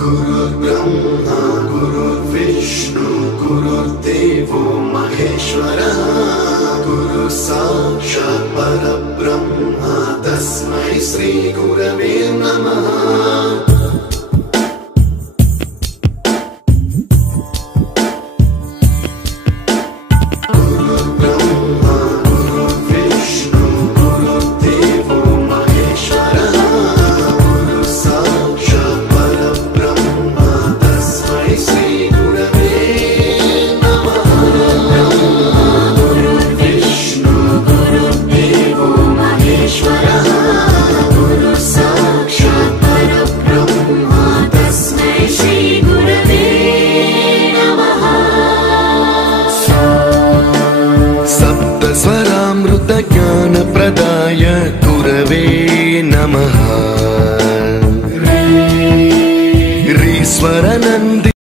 गुरुर्ब्रह्मा गुरुर्विष्णु गुरुर्देवो महेश्वरः गुरु साक्षात् परब्रह्म तस्मै श्री गुरवे नमः। स्वरामृत ज्ञान प्रदाय गुरवे नमः। रे स्वरनंदी